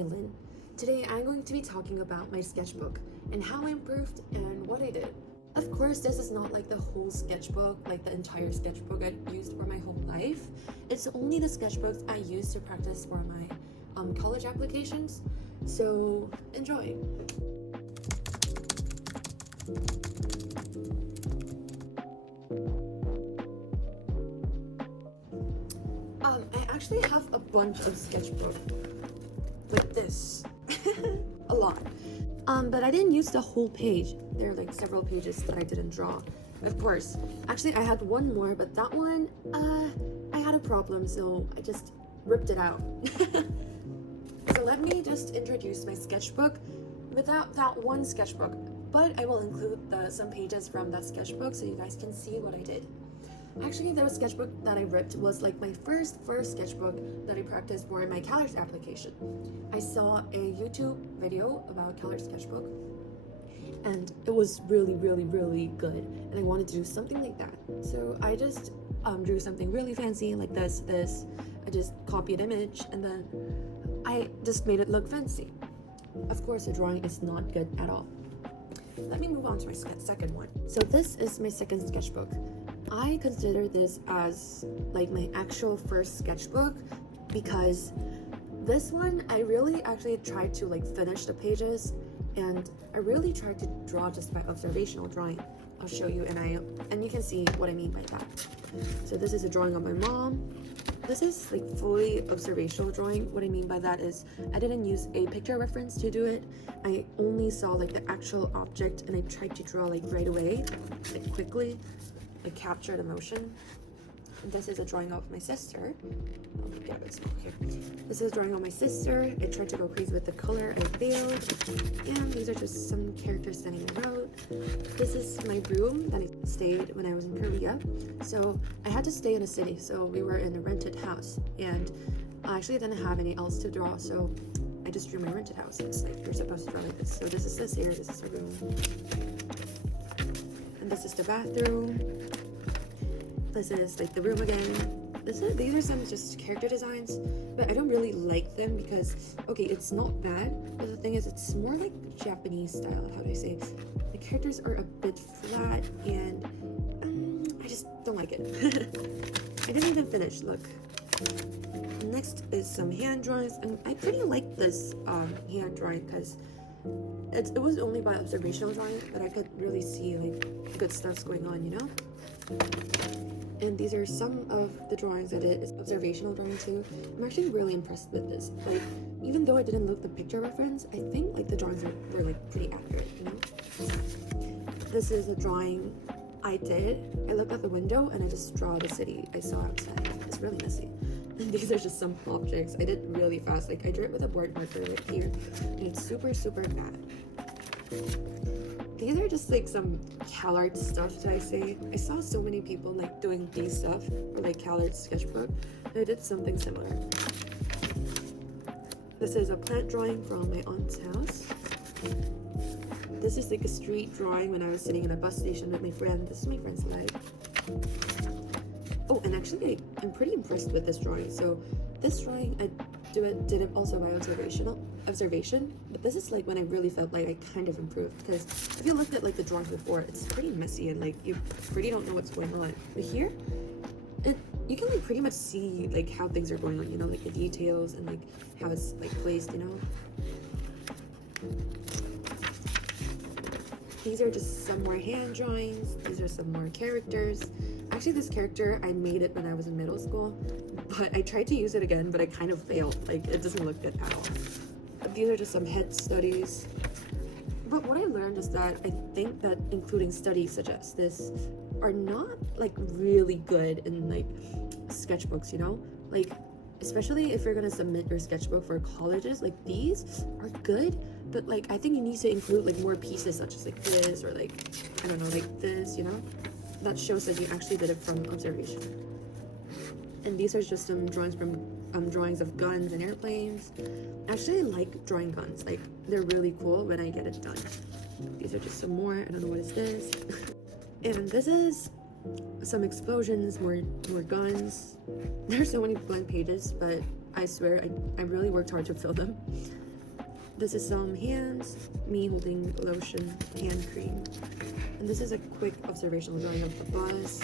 Kaylin. Today I'm going to be talking about my sketchbook and how I improved and what I did. Of course, this is not like the whole sketchbook, like the entire sketchbook I used for my whole life. It's only the sketchbooks I used to practice for my college applications. So enjoy. I actually have a bunch of sketchbook like this. A lot. But I didn't use the whole page. There are like several pages that I didn't draw. Of course. Actually, I had one more, but that one, I had a problem, so I just ripped it out. So let me just introduce my sketchbook without that one sketchbook, but I will include some pages from that sketchbook so you guys can see what I did. Actually, the sketchbook that I ripped was like my first sketchbook that I practiced for my Calarts application. I saw a YouTube video about Calarts sketchbook, and it was really good, and I wanted to do something like that. So I just drew something really fancy like this. I just copied an image, and then I just made it look fancy. Of course, the drawing is not good at all. Let me move on to my second one. So this is my second sketchbook. I consider this as like my actual first sketchbook because this one I really actually tried to like finish the pages, and I really tried to draw just by observational drawing. I'll show you, and you can see what I mean by that. So this is a drawing of my mom. This is like fully observational drawing. What I mean by that is I didn't use a picture reference to do it. I only saw like the actual object, and I tried to draw like right away, like quickly, like capture the motion. And this is a drawing of my sister. Let me get a bit small here. This is a drawing of my sister. I tried to go crazy with the color. I failed. And these are just some characters standing in the road. This is my room that I stayed when I was in Korea. So I had to stay in a city. So we were in a rented house. And I actually didn't have any else to draw. So I just drew my rented house. It's like you're supposed to draw like this. So this is this here. This is the room. And this is the bathroom. This is like the room again. These are some just character designs, but I don't really like them because, okay, it's not bad, but the thing is it's more like Japanese style. How do I say? The characters are a bit flat, and I just don't like it. I didn't even finish, look. Next is some hand drawings, and I pretty like this hand drawing because it was only by observational drawing, but I could really see like good stuff's going on, you know? And these are some of the drawings I did. It's observational drawing too. I'm actually really impressed with this. Like, even though I didn't look the picture reference, I think like the drawings were like pretty accurate, you know? This is a drawing I did. I look out the window and I just draw the city I saw outside. It's really messy. And these are just some objects I did really fast. Like I drew it with a board marker right here, and it's super bad. These are just like some Calarts stuff, should I say. I saw so many people like doing these stuff for like Calarts sketchbook, and I did something similar. This is a plant drawing from my aunt's house. This is like a street drawing when I was sitting in a bus station with my friend. This is my friend's life. Oh, and actually I'm pretty impressed with this drawing. So this drawing I did it also by observation, but this is like when I really felt like I kind of improved, because if you looked at like the drawings before, it's pretty messy and like you pretty don't know what's going on. But here, you can like pretty much see like how things are going on, you know, like the details and like how it's like placed, you know. These are just some more hand drawings. These are some more characters. Actually, this character, I made it when I was in middle school, but I tried to use it again, but I kind of failed. Like, it doesn't look good at all. But these are just some head studies. But what I learned is that I think that including studies such as this are not, like, really good in, like, sketchbooks, you know? Like, especially if you're gonna submit your sketchbook for colleges, like, these are good, but, like, I think you need to include, like, more pieces such as, like, this or, like, I don't know, like this, you know? That shows that you actually did it from observation. And these are just some drawings from drawings of guns and airplanes. I actually like drawing guns. Like, they're really cool when I get it done. These are just some more. I don't know what is this. And this is some explosions, more guns. There's so many blank pages, but I swear I really worked hard to fill them. This is some hands, me holding lotion, hand cream. And this is a quick observational drawing of the bus.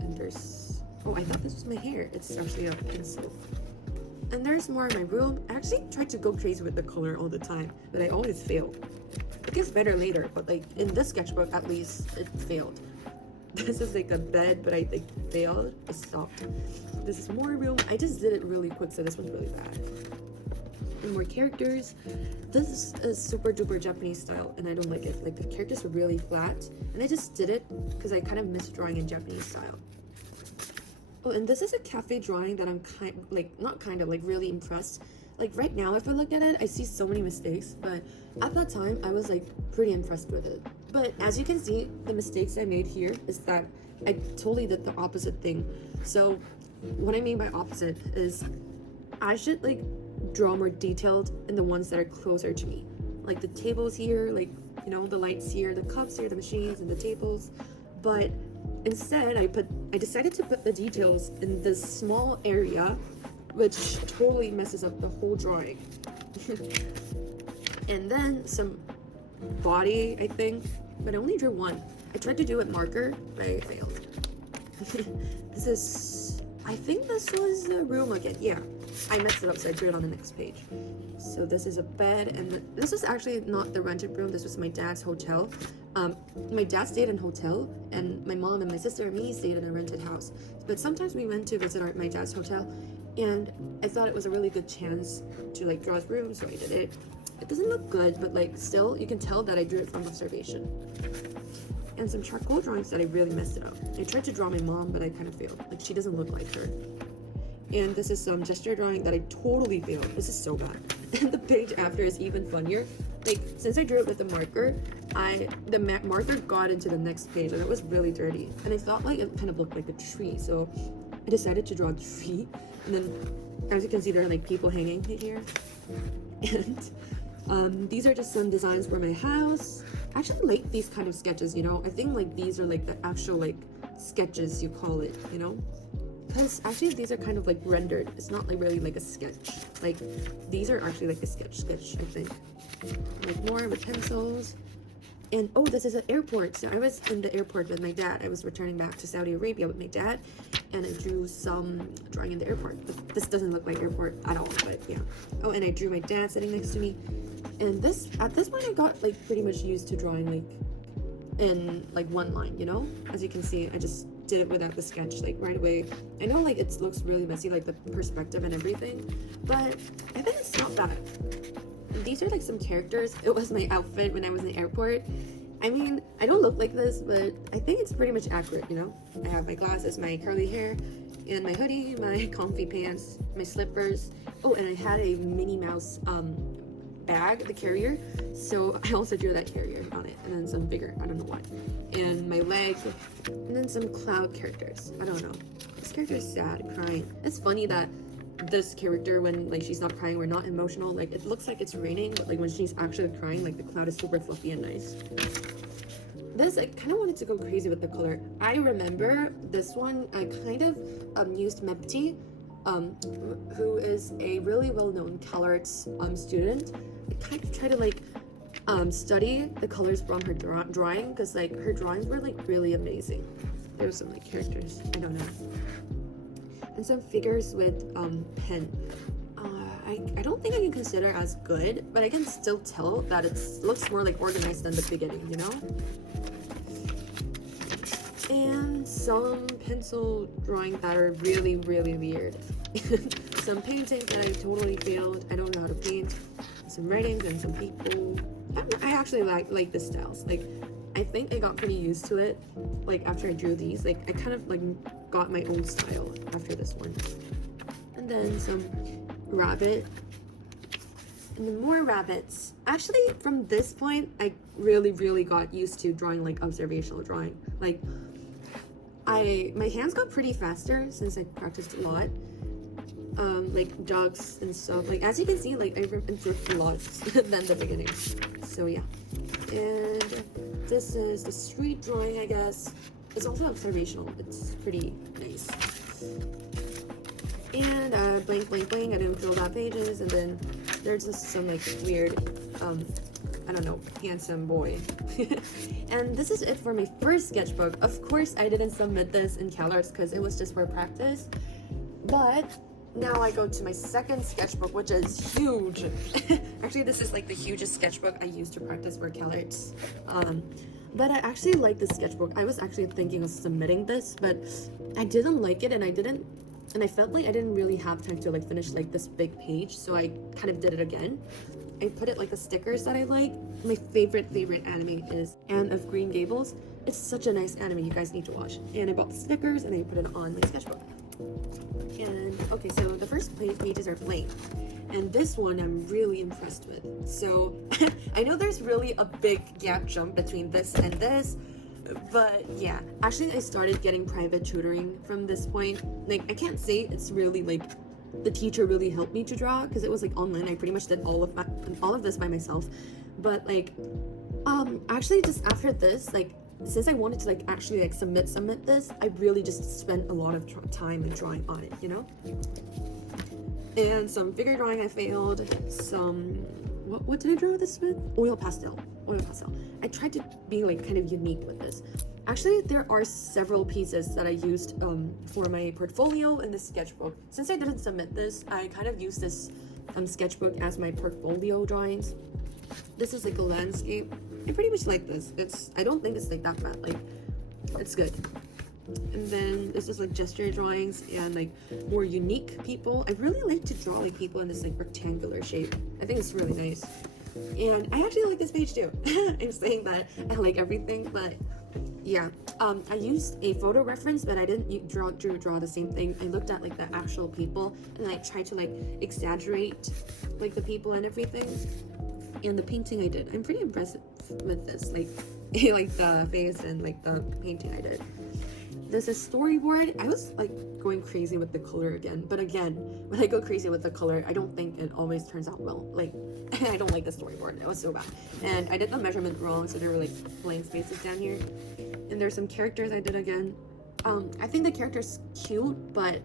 And there's, oh, I thought this was my hair. It's actually a pencil. And there's more in my room. I actually try to go crazy with the color all the time, but I always fail. It gets better later, but like in this sketchbook, at least it failed. This is like a bed, but I think failed. I stopped. This is more room. I just did it really quick, so this one's really bad. And more characters. This is super duper Japanese style, and I don't like it. Like the characters are really flat, and I just did it because I kind of miss drawing in Japanese style. Oh, and this is a cafe drawing that I'm really impressed. Like right now, if I look at it, I see so many mistakes, but at that time, I was like pretty impressed with it. But as you can see, the mistakes I made here is that I totally did the opposite thing. So what I mean by opposite is I should like draw more detailed in the ones that are closer to me. Like the tables here, like, you know, the lights here, the cups here, the machines and the tables. But instead, I decided to put the details in this small area, which totally messes up the whole drawing. And then some body, I think, but I only drew one. I tried to do it marker, but I failed. I think this was the room again. Yeah, I messed it up, so I drew it on the next page. So this is a bed, and this was actually not the rented room. This was my dad's hotel. My dad stayed in hotel, and my mom and my sister and me stayed in a rented house. But sometimes we went to visit my dad's hotel, and I thought it was a really good chance to like draw his room, so I did it. It doesn't look good, but like still, you can tell that I drew it from observation. And some charcoal drawings that I really messed it up. I tried to draw my mom, but I kind of failed. Like she doesn't look like her. And this is some gesture drawing that I totally failed. This is so bad. And the page after is even funnier. Like since I drew it with the marker, the marker got into the next page, and it was really dirty. And I thought like it kind of looked like a tree, so I decided to draw a tree. And then, as you can see, there are like people hanging here. And these are just some designs for my house. I actually like these kind of sketches, you know. I think like these are like the actual like sketches you call it, you know. Because actually these are kind of like rendered. It's not like really like a sketch. Like these are actually like a sketch, I think. Like more with pencils. And oh, this is an airport. So I was in the airport with my dad. I was returning back to Saudi Arabia with my dad, and I drew some drawing in the airport. This doesn't look like airport at all, but yeah. Oh, and I drew my dad sitting next to me. And at this point I got like pretty much used to drawing like in like one line, you know. As you can see, I just did it without the sketch like right away. I know like it looks really messy, like the perspective and everything, but I think it's not bad. These are like some characters. It was my outfit when I was in the airport. I mean, I don't look like this, but I think it's pretty much accurate, you know. I have my glasses, my curly hair, and my hoodie, my comfy pants, my slippers. Oh, and I had a Minnie Mouse bag, the carrier, so I also drew that carrier on it, and then some bigger, I don't know what, and my leg, and then some cloud characters. I don't know, this character is sad, crying. It's funny that this character, when like she's not crying, we're not emotional, like it looks like it's raining, but like when she's actually crying, like the cloud is super fluffy and nice. This, I kind of wanted to go crazy with the color. I remember this one, I kind of used Mepti, who is a really well-known Calarts student. I kind of try to like study the colors from her drawing, because like her drawings were like really amazing. There's some like characters, I don't know, and some figures with pen. I don't think I can consider as good, but I can still tell that it looks more like organized than the beginning, you know. And some pencil drawings that are really weird. Some paintings that I totally failed. I don't know how to paint. Some writings and some people. I actually like the styles. Like, I think I got pretty used to it. Like after I drew these, like I kind of like got my own style after this one. And then some rabbit. And then more rabbits. Actually, from this point, I really got used to drawing like observational drawing. Like, my hands got pretty faster since I practiced a lot. Like ducks and stuff. Like as you can see, like I improved a lot than the beginning. So yeah. And this is the street drawing, I guess. It's also observational. It's pretty nice. And blank. I didn't fill out pages, and then There's just some like weird, I don't know, handsome boy. And this is it for my first sketchbook. Of course, I didn't submit this in Calarts because it was just for practice. But now I go to my second sketchbook, which is huge. Actually, this is like the hugest sketchbook I used to practice for Calarts. But I actually like this sketchbook. I was actually thinking of submitting this, but I didn't like it, and I felt like I didn't really have time to like finish like this big page, so I kind of did it again. I put it like the stickers that I like. My favorite anime is Anne of Green Gables. It's such a nice anime, you guys need to watch. And I bought the stickers and I put it on my sketchbook. And okay, so the first pages are blank. And this one I'm really impressed with. So I know there's really a big gap jump between this and this, but yeah, actually I started getting private tutoring from this point. Like, I can't say it's really like the teacher really helped me to draw because it was like online. I pretty much did all of this by myself. But like actually just after this, like since I wanted to like actually like submit this, I really just spent a lot of time and drawing on it, you know. And some figure drawing I failed. Some what did I draw this with? Oil pastel. I tried to be like kind of unique with this. Actually, there are several pieces that I used for my portfolio in this sketchbook. Since I didn't submit this, I kind of used this sketchbook as my portfolio drawings. This is like a landscape. I pretty much like this. I don't think it's like that bad. Like, it's good. And then this is like gesture drawings and like more unique people. I really like to draw like people in this like rectangular shape. I think it's really nice. And I actually like this page too. I'm saying that I like everything, but yeah, I used a photo reference, but I didn't draw the same thing. I looked at like the actual people and I tried to like exaggerate like the people and everything. And the painting I did, I'm pretty impressed with this, like like the face and like the painting I did. This is storyboard. I was like going crazy with the color again, but again, when I go crazy with the color, I don't think it always turns out well. Like, I don't like the storyboard. It was so bad. And I did the measurement wrong, so there were like blank spaces down here. And there's some characters I did again. I think the character's cute, but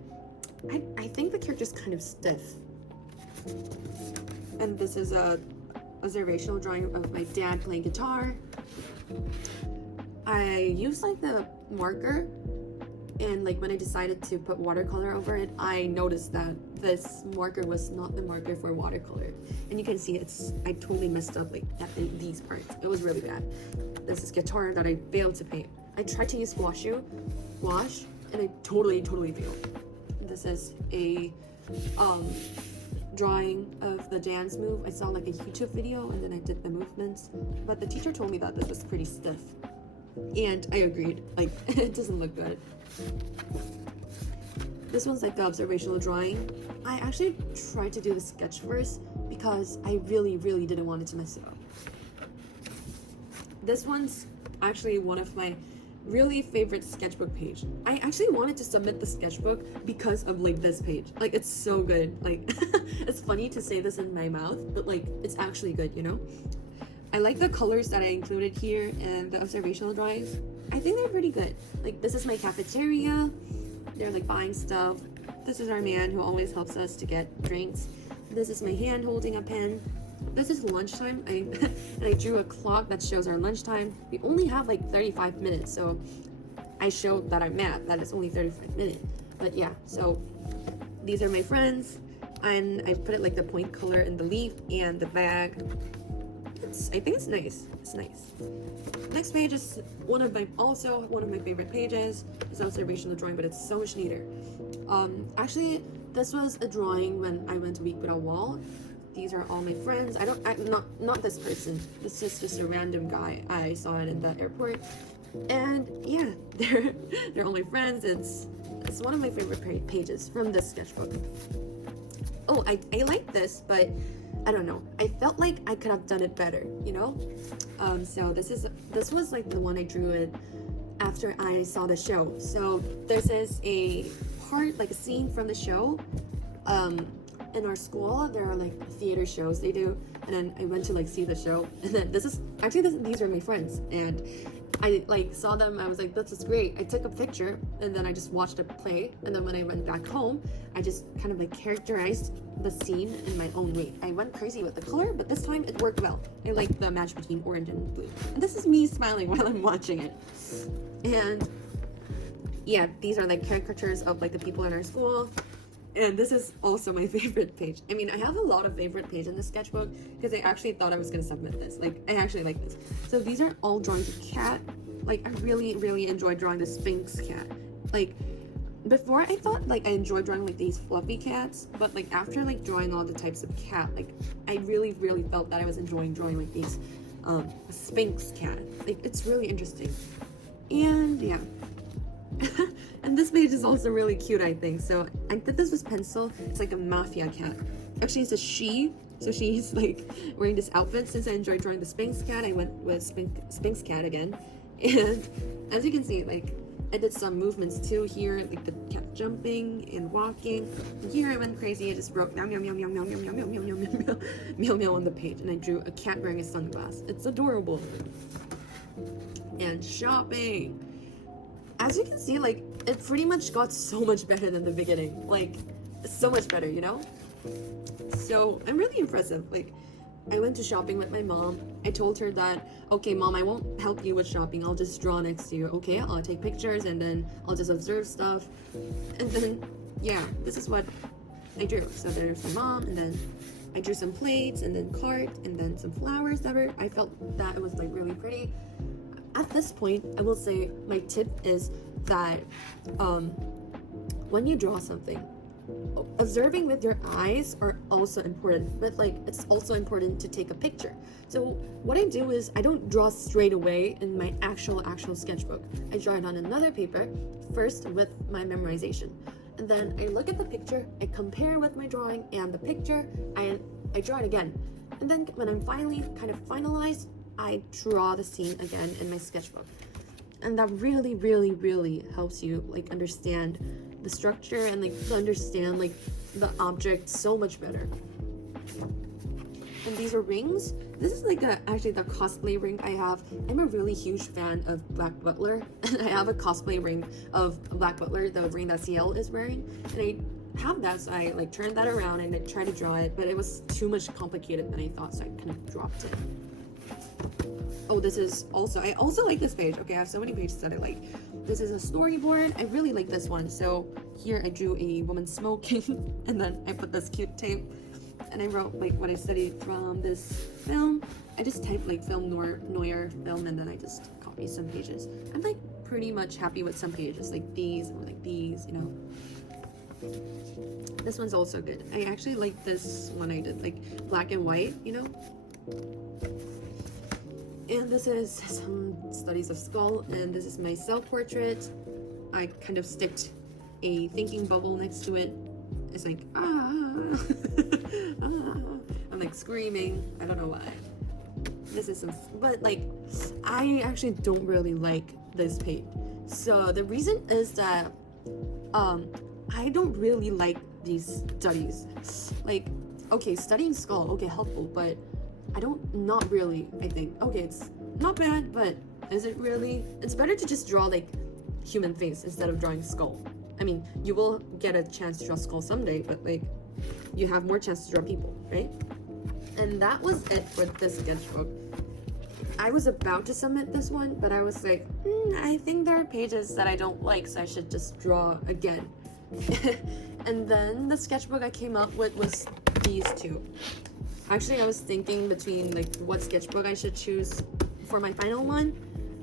I think the character's kind of stiff. And this is a observational drawing of my dad playing guitar. I used like the marker, and like when I decided to put watercolor over it, I noticed that this marker was not the marker for watercolor. And you can see I totally messed up like in these parts. It was really bad. This is guitar that I failed to paint. I tried to use wash, and I totally failed. This is a drawing of the dance move. I saw like a YouTube video and then I did the movements, but the teacher told me that this was pretty stiff, and I agreed. Like, it doesn't look good. This one's like the observational drawing. I actually tried to do the sketch first because I really didn't want it to mess it up. This one's actually one of my really favorite sketchbook page. I actually wanted to submit the sketchbook because of like this page. Like, it's so good. Like, it's funny to say this in my mouth, but like, it's actually good, you know? I like the colors that I included here and the observational drawings. I think they're pretty good. Like, this is my cafeteria. They're like buying stuff. This is our man who always helps us to get drinks. This is my hand holding a pen. This is lunchtime. And I drew a clock that shows our lunchtime. We only have like 35 minutes, so I showed that I'm mad that it's only 35 minutes. But yeah, so these are my friends, and I put it like the point color in the leaf and the bag. I think it's nice. It's nice. Next page is one of my favorite pages. It's observational drawing, but it's so much neater. Actually, this was a drawing when I went to Week Without Wall. These are all my friends. Not this person. This is just a random guy. I saw it in the airport, and yeah, they're all my friends. It's one of my favorite pages from this sketchbook. Oh, I like this, but I don't know. I felt like I could have done it better, you know? So this was like the one I drew it after I saw the show. So this is a part, like a scene from the show. In our school, there are like theater shows they do, and then I went to like see the show, and then these are my friends, and I like saw them, I was like, this is great. I took a picture and then I just watched it play, and then when I went back home, I just kind of like characterized the scene in my own way. I went crazy with the color, but this time it worked well. I like the match between orange and blue. And this is me smiling while I'm watching it. And yeah, these are like caricatures of like the people in our school. And this is also my favorite page. I mean, I have a lot of favorite pages in the sketchbook because I actually thought I was gonna submit this. Like, I actually like this. So these are all drawings of cat. Like, I really, really enjoyed drawing the Sphinx cat. Like, before I thought like I enjoyed drawing like these fluffy cats, but like after like drawing all the types of cat, like I really, really felt that I was enjoying drawing like these Sphinx cat. Like, it's really interesting. And yeah. And this page is also really cute, I think. So I did this with pencil. It's like a mafia cat. Actually, it's a she. So she's like wearing this outfit. Since I enjoyed drawing the Sphinx cat, I went with Sphinx cat again. And as you can see, like I did some movements too here, like the cat jumping and walking. And here I went crazy. I just wrote meow meow meow meow meow meow meow meow meow meow meow meow meow on the page, and I drew a cat wearing a sunglass. It's adorable. And shopping. As you can see, like, it pretty much got so much better than the beginning. Like, so much better, you know? So, I'm really impressive. Like, I went to shopping with my mom. I told her that, okay, mom, I won't help you with shopping. I'll just draw next to you, okay? I'll take pictures, and then I'll just observe stuff. And then, yeah, this is what I drew. So there's my mom, and then I drew some plates, and then cart, and then some flowers that I felt that it was, like, really pretty. At this point, I will say my tip is that when you draw something, observing with your eyes are also important, but like it's also important to take a picture. So what I do is I don't draw straight away in my actual sketchbook. I draw it on another paper first with my memorization, and then I look at the picture, I compare with my drawing and the picture, I draw it again, and then when I'm finally kind of finalized, I draw the scene again in my sketchbook. And that really, really, really helps you like understand the structure and like to understand like the object so much better. And these are rings. This is like actually the cosplay ring I have. I'm a really huge fan of Black Butler, and I have a cosplay ring of Black Butler, the ring that CL is wearing, and I have that, so I like turned that around and I tried to draw it, but it was too much complicated than I thought, so I kind of dropped it. Oh, this is also, I also like this page. Okay, I have so many pages that I like. This is a storyboard. I really like this one. So here I drew a woman smoking, and then I put this cute tape, and I wrote like what I studied from this film. I just typed like film noir film, and then I just copied some pages. I'm like pretty much happy with some pages, like these or like these, you know. This one's also good. I actually like this one I did, like black and white, you know. And this is some studies of skull, and this is my self-portrait. I kind of sticked a thinking bubble next to it. It's like, ah. I'm like screaming. I don't know why. This is some, but like, I actually don't really like this page. So the reason is that, I don't really like these studies. Like, okay, studying skull, okay, helpful, but not really, I think. Okay, it's not bad, but is it really? It's better to just draw like human face instead of drawing skull. I mean, you will get a chance to draw skull someday, but like, you have more chance to draw people, right? And that was it for this sketchbook. I was about to submit this one, but I was like, I think there are pages that I don't like, so I should just draw again. And then the sketchbook I came up with was these two. Actually, I was thinking between like what sketchbook I should choose for my final one,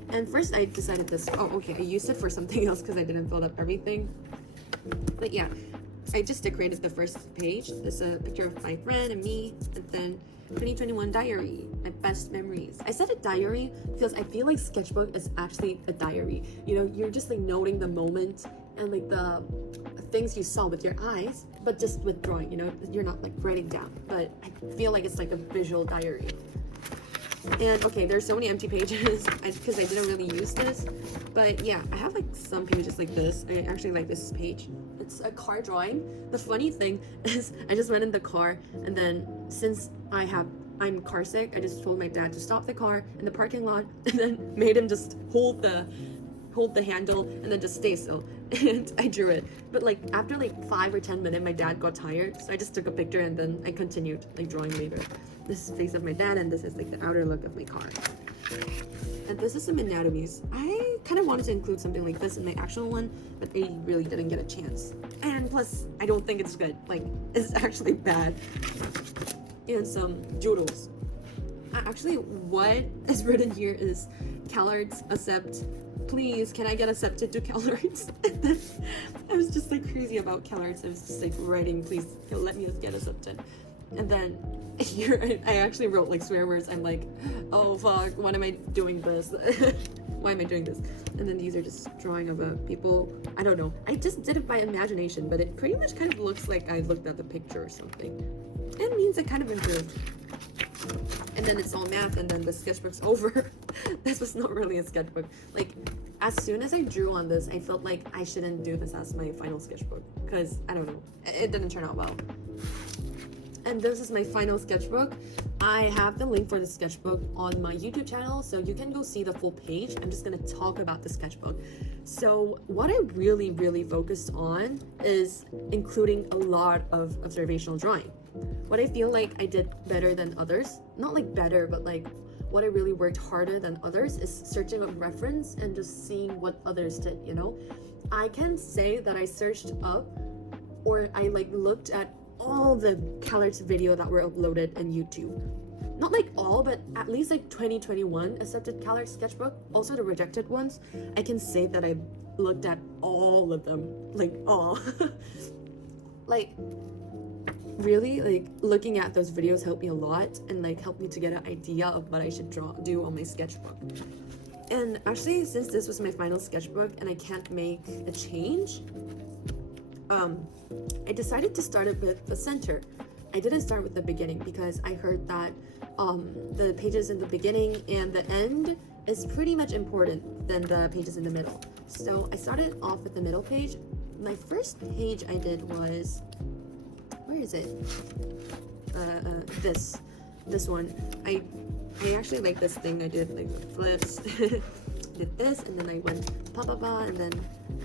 and first I decided this. Oh, okay, I used it for something else because I didn't fill up everything. But yeah, I just decorated the first page. There's a picture of my friend and me, and then 2021 diary, my best memories. I said a diary because I feel like sketchbook is actually a diary. You know, you're just like noting the moment and like the things you saw with your eyes, but just with drawing, you know, you're not like writing down, but I feel like it's like a visual diary. And okay, there's so many empty pages because I didn't really use this, but yeah, I have like some pages like this. I actually like this page. It's a car drawing. The funny thing is I just went in the car, and then since I have I'm car sick, I just told my dad to stop the car in the parking lot and then made him just hold the handle and then just stay still. And I drew it. But like after like 5 or 10 minutes, my dad got tired, so I just took a picture and then I continued like drawing later. This is the face of my dad, and this is like the outer look of my car. And this is some anatomies. I kind of wanted to include something like this in my actual one, but I really didn't get a chance. And plus, I don't think it's good. Like, it's actually bad. And some doodles. Actually, what is written here is Calarts accept. Please, can I get accepted to Calarts? And then I was just like crazy about Calarts. I was just like writing, please let me get accepted. And then here I actually wrote like swear words. I'm like, oh fuck, why am I doing this? Why am I doing this? And then these are just drawing of people. I don't know. I just did it by imagination, but it pretty much kind of looks like I looked at the picture or something. It means I kind of improved. And then it's all math, and then the sketchbook's over. This was not really a sketchbook. Like, as soon as I drew on this, I felt like I shouldn't do this as my final sketchbook, because I don't know, it didn't turn out well. And this is my final sketchbook. I have the link for the sketchbook on my YouTube channel, so you can go see the full page. I'm just gonna talk about the sketchbook. So what I really focused on is including a lot of observational drawing. What I feel like I did better than others, not like better, but like what I really worked harder than others is searching up reference and just seeing what others did, you know? I can say that I searched up, or I like looked at all the Calarts video that were uploaded in YouTube. Not like all, but at least like 2021 accepted Calarts sketchbook, also the rejected ones. I can say that I looked at all of them, like all. Like really, like looking at those videos helped me a lot and like helped me to get an idea of what I should do on my sketchbook. And actually, since this was my final sketchbook and I can't make a change, I decided to start it with the center. I didn't start with the beginning because I heard that the pages in the beginning and the end is pretty much important than the pages in the middle. So I started off with the middle page. My first page I did was, where is it? This one. I actually like this thing. I did like flips, did this, and then I went and then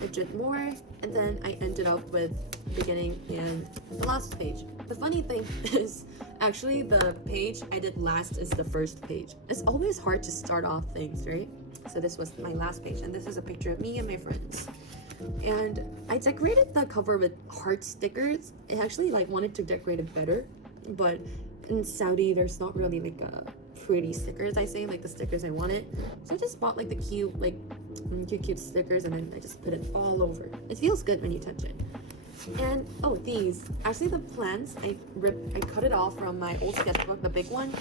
I did more, and then I ended up with beginning and the last page. The funny thing is, actually the page I did last is the first page. It's always hard to start off things, right? So this was my last page, and this is a picture of me and my friends. And I decorated the cover with heart stickers. I actually like wanted to decorate it better, but in Saudi there's not really like a pretty stickers, I say, like the stickers I wanted. So I just bought like the cute stickers, and then I just put it all over. It feels good when you touch it. And oh, these actually the plants I cut it off from my old sketchbook, the big one,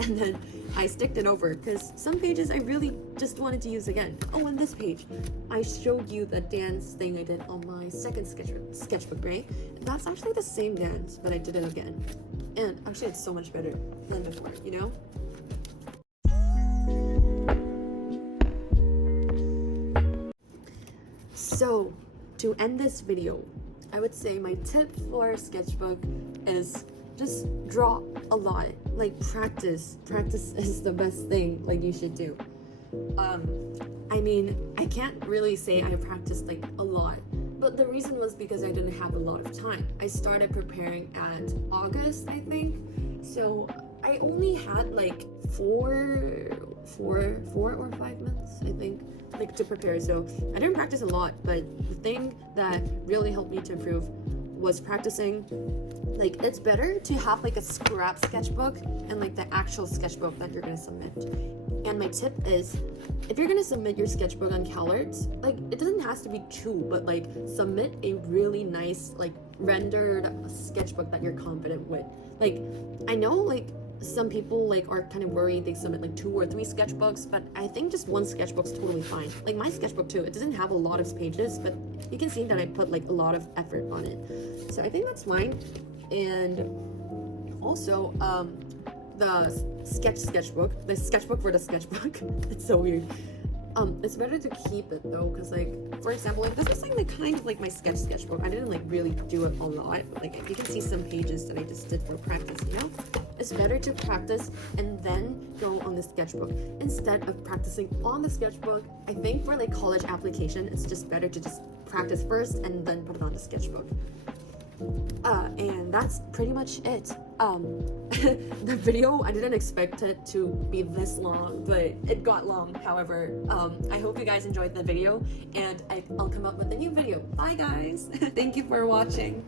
and then I sticked it over because some pages I really just wanted to use again. Oh, and this page I showed you the dance thing I did on my second sketchbook, right? That's actually the same dance, but I did it again, and actually it's so much better than before, you know? So to end this video, I would say my tip for sketchbook is just draw a lot. Like practice is the best thing like you should do. I mean, I can't really say I practiced like a lot, but the reason was because I didn't have a lot of time. I started preparing at August, I think, so I only had like four or 5 months, I think, like to prepare. So I didn't practice a lot, but the thing that really helped me to improve was practicing. Like, it's better to have like a scrap sketchbook and like the actual sketchbook that you're gonna submit. And my tip is, if you're gonna submit your sketchbook on Calarts, like it doesn't have to be true, but like submit a really nice like rendered sketchbook that you're confident with. Like, I know like some people like are kind of worried they submit like 2 or 3 sketchbooks, but I think just one sketchbook's totally fine. Like my sketchbook too, it doesn't have a lot of pages, but you can see that I put like a lot of effort on it. So I think that's fine. And also the sketchbook, the sketchbook for the sketchbook, it's so weird. It's better to keep it though, because like, for example, like this is like kind of like my sketchbook. I didn't like really do it a lot, but like you can see some pages that I just did for practice, you know? It's better to practice and then go on the sketchbook instead of practicing on the sketchbook. I think for like college application, it's just better to just practice first and then put it on the sketchbook. And that's pretty much it. The video, I didn't expect it to be this long, but it got long. However, I hope you guys enjoyed the video, and I'll come up with a new video. Bye guys. Thank you for watching.